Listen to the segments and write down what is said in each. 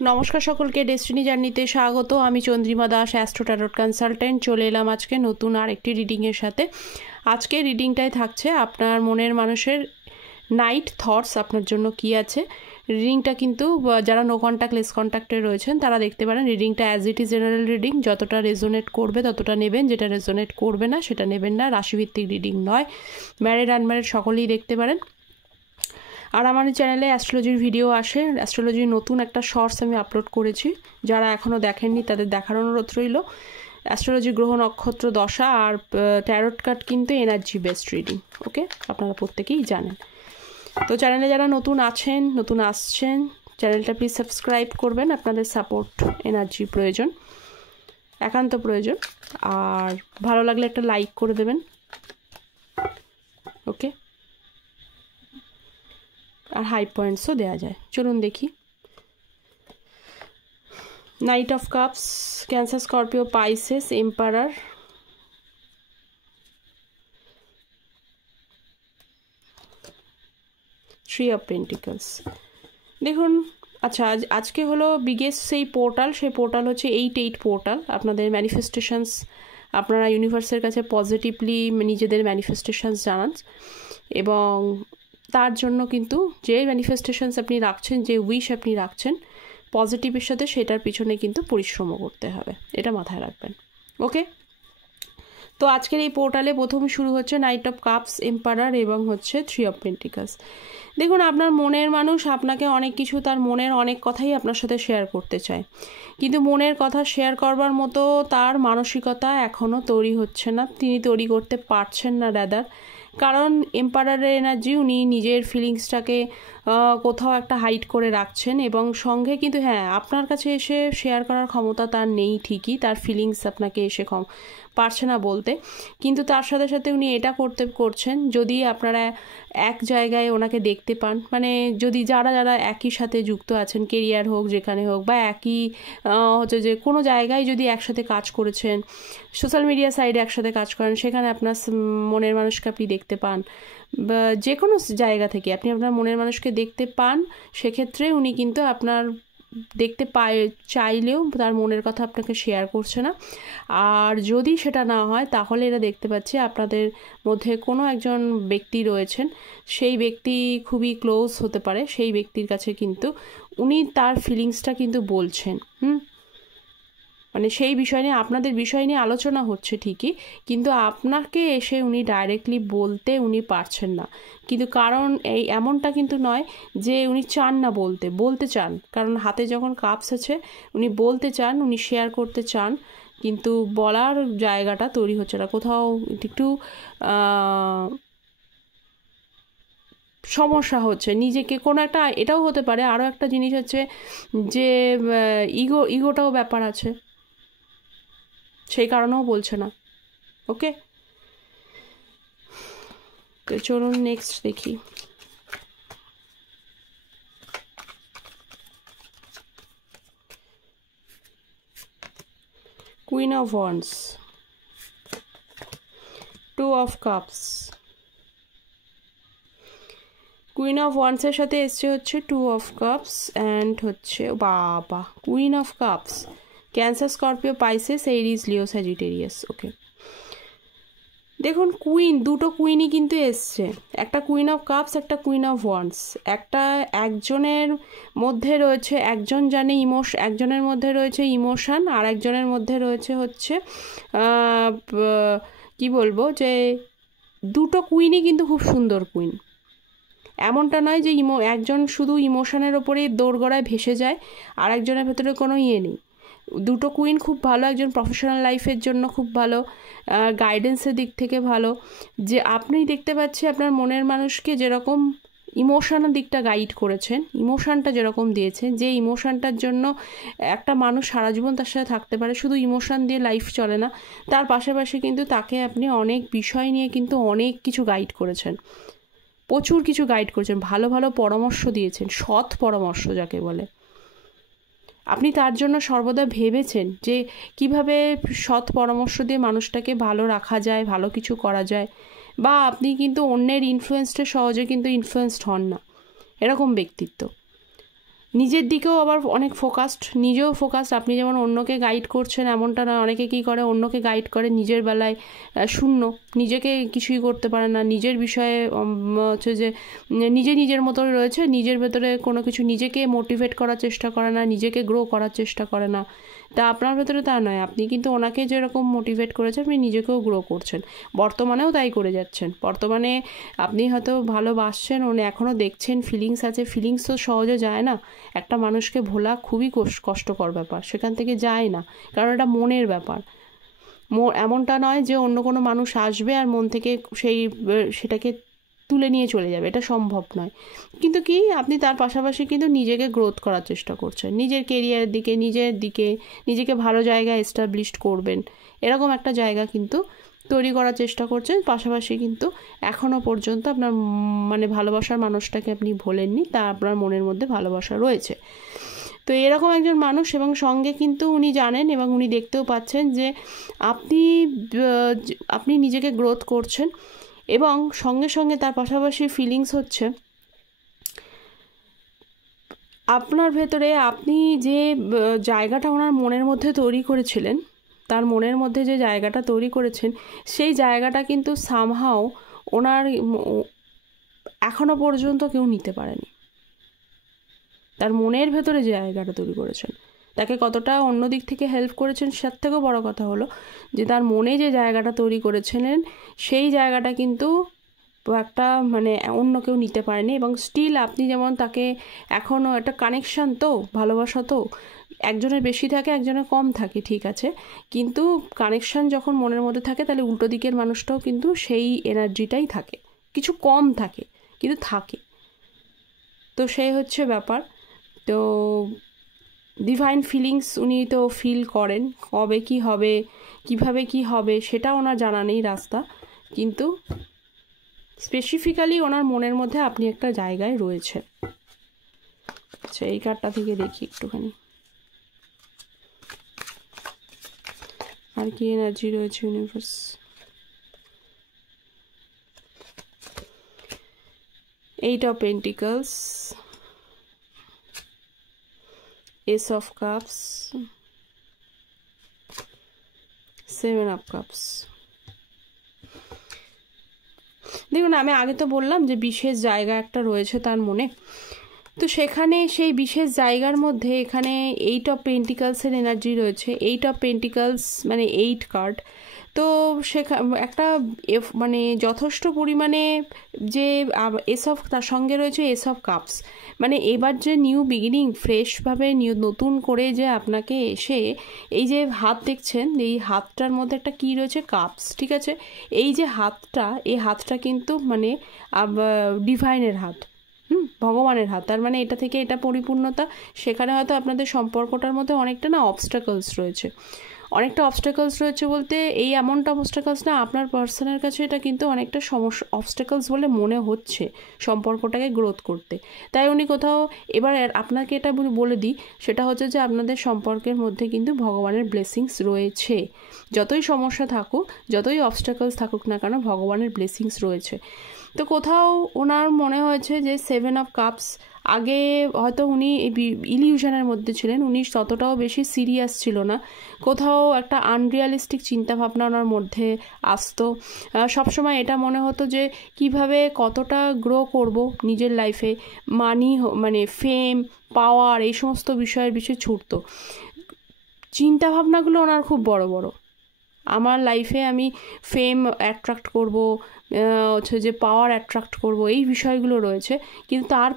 নমস্কার সকলকে ডেস্টিনি জার্নিতে স্বাগত। আমি Chandrima Das, astro tarot consultant. চলে এলাম আজকে নতুন আর একটি রিডিংয়ের সাথে। আজকে রিডিংটাই থাকছে আপনার মনের মানুষের নাইট থটস আপনার জন্য কি আছে। রিডিংটা কিন্তু যারা নো কন্ট্যাক্ট লেস কন্ট্যাক্টে রয়েছেন তারা দেখতে পারেন। রিডিংটা as it is general reading, যতটা রেজোনেট করবে ততটা নেবেন, যেটা রেজোনেট করবে না সেটা নেবেন না। রাশিভিত্তিক রিডিং নয়, ম্যারিড আনম্যারিড সকলেই দেখতে পারেন। আর আমার চ্যানেলে অ্যাস্ট্রোলজির ভিডিও আসে, অ্যাস্ট্রোলজির নতুন একটা শর্টস আমি আপলোড করেছি, যারা এখনও দেখেননি তাদের দেখার অনুরোধ রইল। অ্যাস্ট্রোলজি গ্রহ নক্ষত্র দশা আর ট্যারোট কার্ড কিন্তু এনার্জি বেসড রিডিং, ওকে, আপনারা প্রত্যেকেই জানেন। তো চ্যানেলে যারা নতুন আছেন, নতুন আসছেন, চ্যানেলটা প্লিজ সাবস্ক্রাইব করবেন। আপনাদের সাপোর্ট এনার্জি প্রয়োজন, একান্ত প্রয়োজন। আর ভালো লাগলে একটা লাইক করে দেবেন, ওকে। আর হাই পয়েন্টসও দেওয়া যায়। চলুন দেখি। Night of cups, Cancer, Scorpio, Pisces, emperor, three of pentacles. দেখুন, আচ্ছা আজকে হলো বিগেস্ট সেই পোর্টাল, সেই পোর্টাল হচ্ছে 8 পোর্টাল। আপনাদের ম্যানিফেস্টেশনস, আপনারা ইউনিভার্সের কাছে পজিটিভলি নিজেদের ম্যানিফেস্টেশনস জানান, এবং তার জন্য কিন্তু যে ম্যানিফেস্টেশনস আপনি রাখছেন, যে উইশ আপনি রাখছেন পজিটিভের সাথে, সেটার পিছনে কিন্তু পরিশ্রমও করতে হবে, এটা মাথায় রাখবেন, ওকে। তো আজকের এই পোর্টালে প্রথম শুরু হচ্ছে নাইট অফ কাপস, এম্পারার এবং হচ্ছে থ্রি অফ পেন্টিকলস। দেখুন, আপনার মনের মানুষ আপনাকে অনেক কিছু, তার মনের অনেক কথাই আপনার সাথে শেয়ার করতে চায়, কিন্তু মনের কথা শেয়ার করবার মতো তার মানসিকতা এখনও তৈরি হচ্ছে না, তিনি তৈরি করতে পারছেন না রাদার। কারণ এম্পারারের এনার্জি, উনি নিজের ফিলিংসটাকে কোথাও একটা হাইড করে রাখছেন, এবং সঙ্গে কিন্তু হ্যাঁ, আপনার কাছে এসে শেয়ার করার ক্ষমতা তার নেই ঠিকই, তার ফিলিংস আপনাকে এসে পারছে না বলতে, কিন্তু তার সাথে সাথে উনি এটা করছেন, যদি আপনারা এক জায়গায় ওনাকে দেখতে পান, মানে যদি যারা যারা একই সাথে যুক্ত আছেন, কেরিয়ার হোক, যেখানে হোক, বা একই হচ্ছে যে কোনো জায়গায় যদি একসাথে কাজ করেছেন, সোশ্যাল মিডিয়া সাইডে একসাথে কাজ করেন, সেখানে আপনার মনের মানুষকে আপনি দেখতে পান, বা যে কোনো জায়গা থেকে আপনি আপনার মনের মানুষকে দেখতে পান, সেক্ষেত্রে উনি কিন্তু আপনার দেখতে চাইলেও তার মনের কথা আপনাকে শেয়ার করছে না। আর যদি সেটা না হয়, তাহলে এটা দেখতে পাচ্ছি আপনাদের মধ্যে কোনো একজন ব্যক্তি রয়েছেন, সেই ব্যক্তি খুবই ক্লোজ হতে পারে, সেই ব্যক্তির কাছে কিন্তু উনি তার ফিলিংসটা কিন্তু বলছেন, মানে সেই বিষয় নিয়ে, আপনাদের বিষয় নিয়ে আলোচনা হচ্ছে ঠিকই, কিন্তু আপনাকে এসে উনি ডাইরেক্টলি বলতে উনি পারছেন না। কিন্তু কারণ এমনটা কিন্তু নয় যে উনি চান না, বলতে চান, কারণ হাতে যখন কাপস আছে উনি বলতে চান, উনি শেয়ার করতে চান, কিন্তু বলার জায়গাটা তৈরি হচ্ছে না, কোথাও একটু সমস্যা হচ্ছে নিজেকে কোনো একটা। এটাও হতে পারে, আরও একটা জিনিস হচ্ছে যে ইগোটাও ব্যাপার আছে, সেই কারণেও বলছে না, ওকে। তো চলুন নেক্সট দেখি। Queen of wands, two of cups, queen of ওয়ান্ডসের সাথে এসছে হচ্ছে টু অফ কাপস, অ্যান্ড হচ্ছে বাবা queen of cups, Cancer, Scorpio, Pisces, Aries, Leo, Sagittarius, okay. দেখুন, দুটো কুইনই কিন্তু এসছে, একটা কুইন অফ কাপস, একটা কুইন অফ ওয়ান্ডস। একজনের মধ্যে রয়েছে, একজন জানে একজনের মধ্যে রয়েছে ইমোশন, আর একজনের মধ্যে রয়েছে হচ্ছে কি বলবো, যে দুটো কুইনই কিন্তু খুব সুন্দর কুইন। এমনটা নয় যে একজন শুধু ইমোশনের ওপরেই দোরগড়ায় ভেসে যায়, আর একজনের ভেতরে কোনো নেই। দুটো কুইন খুব ভালো, একজন প্রফেশনাল লাইফের জন্য খুব ভালো, গাইডেন্সের দিক থেকে ভালো, যে আপনি দেখতে পাচ্ছি আপনার মনের মানুষকে যেরকম ইমোশনের দিকটা গাইড করেছেন, ইমোশনটা যেরকম দিয়েছেন, যে ইমোশনটার জন্য একটা মানুষ সারা জীবন তার সাথে থাকতে পারে। শুধু ইমোশন দিয়ে লাইফ চলে না, তার পাশাপাশি কিন্তু তাকে আপনি অনেক বিষয় নিয়ে কিন্তু অনেক কিছু গাইড করেছেন, প্রচুর কিছু গাইড করেছেন, ভালো ভালো পরামর্শ দিয়েছেন, সৎ পরামর্শ যাকে বলে। আপনি তার জন্য সর্বদা ভেবেছেন যে কিভাবে সৎ পরামর্শ দিয়ে মানুষটাকে ভালো রাখা যায়, ভালো কিছু করা যায়, বা আপনি কিন্তু অন্যের ইনফ্লুয়েন্সটা সহজে কিন্তু ইনফ্লুয়েন্সড হন না, এরকম ব্যক্তিত্ব। নিজের দিকেও আবার অনেক ফোকাসড, নিজেও ফোকাসড। আপনি যেমন অন্যকে গাইড করছেন এমনটা না, অনেকে কী করে অন্যকে গাইড করে, নিজের বেলায় শূন্য, নিজেকে কিছুই করতে পারে না, নিজের বিষয়ে হচ্ছে যে নিজের মতোই রয়েছে, নিজের ভেতরে কোনো কিছু নিজেকে মোটিভেট করার চেষ্টা করে না, নিজেকে গ্রো করার চেষ্টা করে না। তা আপনার ভেতরে তা নয়, আপনি কিন্তু ওনাকে যেরকম মোটিভেট করেছেন আপনি নিজেকেও গ্রো করছেন, বর্তমানেও তাই করে যাচ্ছেন। বর্তমানে আপনি হয়তো ভালোবাসছেন, উনি এখনও দেখছেন, ফিলিংস আছে, ফিলিংস তো সহজে যায় না, একটা মানুষকে ভোলা খুবই কষ্টকর ব্যাপার, সেখান থেকে যায় না, কারণ এটা মনের ব্যাপার। এমনটা নয় যে অন্য কোনো মানুষ আসবে আর মন থেকে সেটাকে তুলে নিয়ে চলে যাবে, এটা সম্ভব নয়। কিন্তু কি আপনি তার পাশাপাশি কিন্তু নিজেকে গ্রোথ করার চেষ্টা করছেন, নিজের কেরিয়ারের দিকে, নিজেকে ভালো জায়গায় এস্টাবলিশড করবেন, এরকম একটা জায়গা কিন্তু তৈরি করার চেষ্টা করছেন। পাশাপাশি কিন্তু এখনও পর্যন্ত আপনার মানে ভালোবাসার মানুষটাকে আপনি ভোলেননি, তা আপনার মনের মধ্যে ভালোবাসা রয়েছে। তো এরকম একজন মানুষ, এবং সঙ্গে কিন্তু উনি জানেন এবং উনি দেখতেও পাচ্ছেন যে আপনি নিজেকে গ্রোথ করছেন, এবং সঙ্গে সঙ্গে তার পাশাপাশি ফিলিংস হচ্ছে আপনার ভেতরে আপনি যে জায়গাটা ওনার মনের মধ্যে তৈরি করেছিলেন, তার মনের মধ্যে যে জায়গাটা তৈরি করেছেন, সেই জায়গাটা কিন্তু সামহাও ওনার এখনো পর্যন্ত কেউ নিতে পারেনি। তার মনের ভেতরে যে জায়গাটা তৈরি করেছেন, তাকে কতটা অন্য দিক থেকে হেল্প করেছেন, তার থেকেও বড় কথা হলো যে তার মনে যে জায়গাটা তৈরি করেছিলেন সেই জায়গাটা কিন্তু একটা মানে অন্য কেউ নিতে পারেনি। এবং স্টিল আপনি যেমন তাকে এখনও একটা কানেকশান, তো ভালোবাসা তো একজনের বেশি থাকে একজনের কম থাকে, ঠিক আছে, কিন্তু কানেকশান যখন মনের মধ্যে থাকে তাহলে উল্টো দিকের মানুষটাও কিন্তু সেই এনার্জিটাই থাকে, কিছু কম থাকে কিন্তু থাকে। তো সেই হচ্ছে ব্যাপার। তো ডিভাইন ফিলিংস উনি তো ফিল করেন, কবে কি হবে, কিভাবে কি হবে সেটা ওনার জানা নেই রাস্তা, কিন্তু স্পেসিফিক্যালি ওনার মনের মধ্যে আপনি একটা জায়গায় রয়েছে। আচ্ছা, এই কার্ডটা থেকে দেখি একটুখানি আর কি এনার্জি রয়েছে universe. Eight of pentacles, S of cups, seven of cups. দেখুন, আমি আগে তো বললাম যে বিশেষ জায়গা একটা রয়েছে তার মনে, তো সেখানে সেই বিশেষ জায়গার মধ্যে এখানে এইট অফ পেন্টিকলসের এনার্জি রয়েছে। এইট অফ পেন্টিকলস মানে 8 কার্ড, তো একটা মানে যথেষ্ট পরিমাণে যে এস অফ, তার সঙ্গে রয়েছে এস অফ কাপস, মানে এবার যে নিউ বিগিনিং, ফ্রেশভাবে নতুন করে যে আপনাকে এসে এই যে হাত দেখছেন, এই হাতটার মধ্যে একটা কি রয়েছে, কাপস, ঠিক আছে। এই যে হাতটা, এই হাতটা কিন্তু মানে ডিভাইনের হাত, ভগবানের হাত, তার মানে এটা থেকে এটা পরিপূর্ণতা। সেখানে হয়তো আপনাদের সম্পর্কটার মধ্যে অনেকটা না অবস্টাকলস রয়েছে, অনেকটা অবস্টাকলস রয়েছে বলতে এই এমনটা অবস্টাকলস না, আপনার পার্সনের কাছে এটা কিন্তু অনেকটা সমস্যা অবস্টাকলস বলে মনে হচ্ছে সম্পর্কটাকে গ্রোথ করতে। তাই উনি কোথাও, এবার আপনাকে এটা বলে দিই, সেটা হচ্ছে যে আপনাদের সম্পর্কের মধ্যে কিন্তু ভগবানের ব্লেসিংস রয়েছে, যতই সমস্যা থাকুক, যতই অবস্টাকলস থাকুক না কেন, ভগবানের ব্লেসিংস রয়েছে। তো কোথাও ওনার মনে হয়েছে যে 7 অফ কাপস, আগে হয়তো উনি ইলিউশনের মধ্যে ছিলেন, উনি ততটাও বেশি সিরিয়াস ছিল না, কোথাও একটা আনরিয়ালিস্টিক চিন্তাভাবনা ওনার মধ্যে আসতো, সবসময় এটা মনে হতো যে কিভাবে কতটা গ্রো করব নিজের লাইফে, মানি মানে ফেম, পাওয়ার, এই সমস্ত বিষয়ের বিষয়ে ছুটতো। চিন্তাভাবনাগুলো ওনার খুব বড় বড়, আমার লাইফে আমি ফেম অ্যাট্রাক্ট করব, হচ্ছে যে পাওয়ার অ্যাট্রাক্ট করব, এই বিষয়গুলো রয়েছে। কিন্তু তার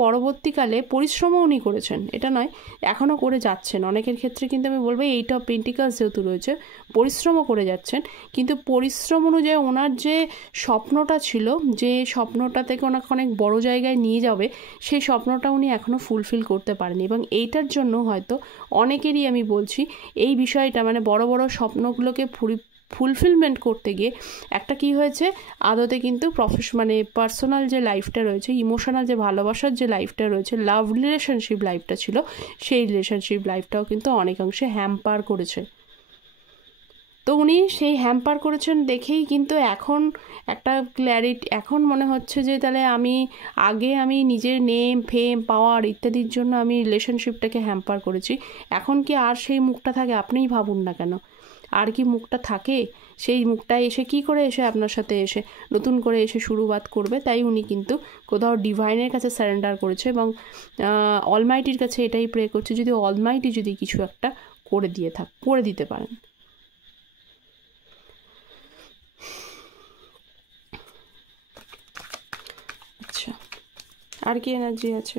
পরবর্তীকালে পরিশ্রমও উনি করেছেন, এটা নয়, এখনও করে যাচ্ছেন। অনেকের ক্ষেত্রে কিন্তু আমি বলবো এইট অফ পেন্টিকলস যেহেতু রয়েছে, পরিশ্রমও করে যাচ্ছেন, কিন্তু পরিশ্রম অনুযায়ী ওনার যে স্বপ্নটা ছিল, যে স্বপ্নটা থেকে ওনাকে অনেক বড় জায়গায় নিয়ে যাবে, সেই স্বপ্নটা উনি এখনও ফুলফিল করতে পারেনি। এবং এইটার জন্য হয়তো অনেকেরই আমি বলছি এই বিষয়টা, মানে বড় বড় স্বপ্নগুলোকে ফুলফিলমেন্ট করতে গিয়ে একটা কি হয়েছে, আদতে কিন্তু মানে পার্সোনাল যে লাইফটা রয়েছে, ইমোশনাল যে ভালোবাসার যে লাইফটা রয়েছে, লাভ রিলেশনশিপ লাইফটা ছিল, সেই রিলেশনশিপ লাইফটাও কিন্তু অনেকাংশে হ্যাম্পার করেছে। তো উনি সেই হ্যাম্পার করেছেন দেখেই কিন্তু এখন একটা ক্ল্যারিটি, এখন মনে হচ্ছে যে তাহলে আমি নিজের নেম ফেম পাওয়ার ইত্যাদির জন্য আমি রিলেশনশিপটাকে হ্যাম্পার করেছি, এখন কি আর সেই মুখটা থাকে? আপনিই ভাবুন না কেন, আর কি মুখটা থাকে? সেই মুখটা এসে কি করে এসে আপনার সাথে এসে নতুন করে এসে শুরুবাত করবে? তাই উনি কিন্তু কোথাও ডিভাইনের কাছে সারেন্ডার করেছে এবং অলমাইটির কাছে এটাই প্রে করছে যদি অলমাইটি যদি কিছু একটা করে দিতে পারেন। আচ্ছা, আর কি এনার্জি আছে?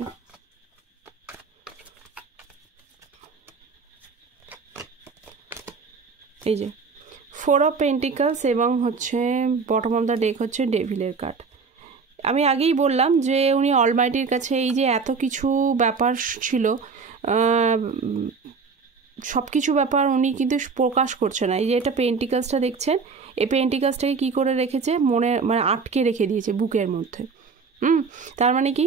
এই যে 4 অফ পেন্টিকলস এবং হচ্ছে বটম অফ দ্য ডেক হচ্ছে ডেভিলের কার্ড। আমি আগেই বললাম যে উনি অলমাইটির কাছে এই যে এত কিছু ব্যাপার ছিল, সব কিছু ব্যাপার উনি কিন্তু প্রকাশ করছে না। এই যে এটা পেন্টিকলসটা দেখছেন, এই পেন্টিকলসটাকে কী করে রেখেছে? মানে আটকে রেখে দিয়েছে বুকের মধ্যে। তার মানে কি?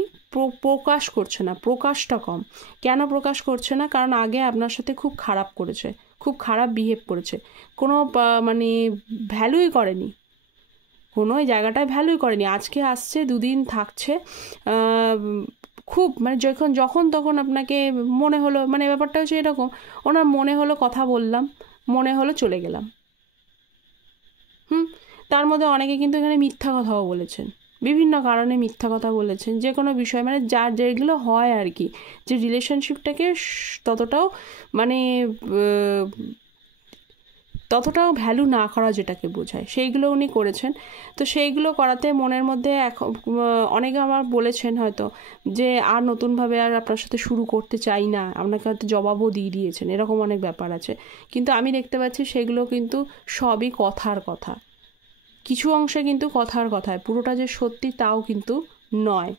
প্রকাশ করছে না, প্রকাশটা কম। কেন প্রকাশ করছে না? কারণ আগে আপনার সাথে খুব খারাপ করেছে, খুব খারাপ বিহেভ করেছে, কোনো মানে ভ্যালুই করেনি, কোনো ওই জায়গাটায় ভ্যালুই করেনি। আজকে আসছে, দুদিন থাকছে, খুব মানে যখন তখন আপনাকে মনে হলো, মানে ব্যাপারটা হচ্ছে এরকম, ওনার মনে হলো কথা বললাম, মনে হলো চলে গেলাম। তার মধ্যে অনেকে কিন্তু এখানে মিথ্যা কথাও বলেছেন, বিভিন্ন কারণে মিথ্যা কথা বলেছেন, যে কোনো বিষয়, মানে যেগুলো হয় আর কি, যে রিলেশনশিপটাকে ততটাও ভ্যালু না করা যেটাকে বোঝায়, সেইগুলো উনি করেছেন। তো সেইগুলো করাতে মনের মধ্যে অনেকে আমার বলেছেন হয়তো যে আর নতুনভাবে আর আপনার সাথে শুরু করতে চাই না, আপনাকে হয়তো জবাবও দিয়ে দিয়েছেন, এরকম অনেক ব্যাপার আছে। কিন্তু আমি দেখতে পাচ্ছি সেগুলো কিন্তু সবই কথার কথা, কিছু অংশে কিন্তু কথার কথায়, পুরোটা যে সত্যি তাও কিন্তু নয়।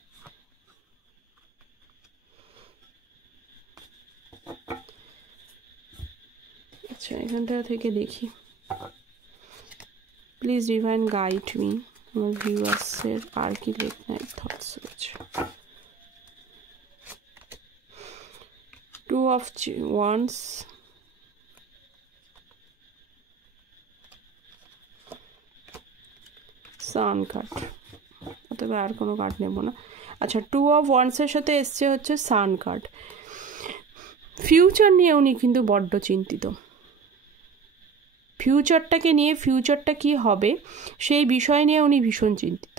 আচ্ছা, এখানটা থেকে দেখি, প্লিজ ডিভাইন গাইড মি, আমার ভিউয়ার্সের আর কি লেট নাইট থটস রয়েছে। 2 of Wands, সান কার্ড, অথবা আর কোনো কার্ড নেব না। আচ্ছা, 2 of Wands এর সাথে এসছে হচ্ছে সান কার্ড। ফিউচার নিয়ে উনি কিন্তু বড্ড চিন্তিত, ফিউচারটাকে নিয়ে, ফিউচারটা কি হবে সেই বিষয় নিয়ে উনি ভীষণ চিন্তিত।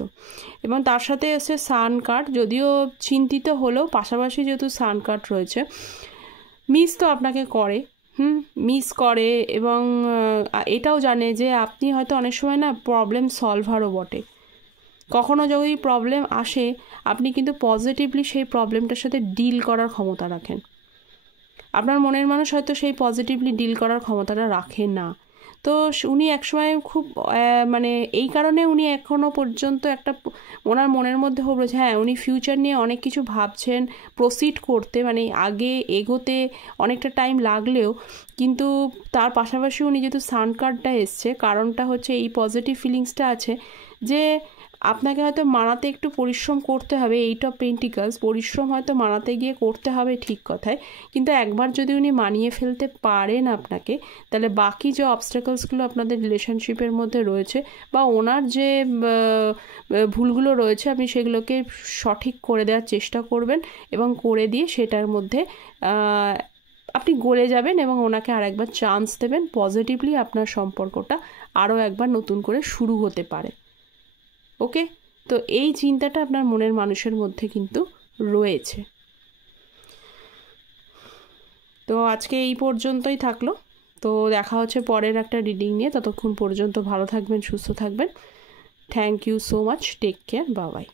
এবং তার সাথে এসে সান কার্ড, যদিও চিন্তিত হলেও পাশাপাশি যেহেতু সান কার্ড রয়েছে, মিস তো আপনাকে করে, মিস করে, এবং এটাও জানে যে আপনি হয়তো অনেক সময় না প্রবলেম সলভারও বটে। কখনো যদি প্রবলেম আসে, আপনি কিন্তু পজিটিভলি সেই প্রবলেমটার সাথে ডিল করার ক্ষমতা রাখেন। আপনার মনের মানুষ হয়তো সেই পজিটিভলি ডিল করার ক্ষমতাটা রাখে না। তো উনি একসময় খুব মানে এই কারণে উনি এখনও পর্যন্ত একটা ওনার মনের মধ্যে রয়েছে, হ্যাঁ উনি ফিউচার নিয়ে অনেক কিছু ভাবছেন, প্রসিড করতে, মানে আগে এগোতে অনেকটা টাইম লাগলেও, কিন্তু তার পাশাপাশি উনি যেহেতু সান কার্ডটা এসছে, কারণটা হচ্ছে এই পজিটিভ ফিলিংসটা আছে যে আপনাকে হয়তো মানাতে একটু পরিশ্রম করতে হবে। 8 অফ পেন্টিকলস, পরিশ্রম হয়তো মানাতে গিয়ে করতে হবে, ঠিক কথায়, কিন্তু একবার যদি উনি মানিয়ে ফেলতে পারেন আপনাকে, তাহলে বাকি যে অবস্টাকলসগুলো আপনাদের রিলেশনশিপের মধ্যে রয়েছে বা ওনার যে ভুলগুলো রয়েছে, আপনি সেগুলোকে সঠিক করে দেওয়ার চেষ্টা করবেন এবং করে দিয়ে সেটার মধ্যে আপনি গলে যাবেন এবং ওনাকে আর একবার চান্স দেবেন, পজিটিভলি আপনার সম্পর্কটা আরও একবার নতুন করে শুরু হতে পারে। ওকে, তো এই চিন্তাটা আপনার মনের মানুষের মধ্যে কিন্তু রয়েছে। তো আজকে এই পর্যন্তই থাকলো, তো দেখা হচ্ছে পরের একটা রিডিং নিয়ে। ততক্ষণ পর্যন্ত ভালো থাকবেন, সুস্থ থাকবেন। Thank you so much, take care, bye by.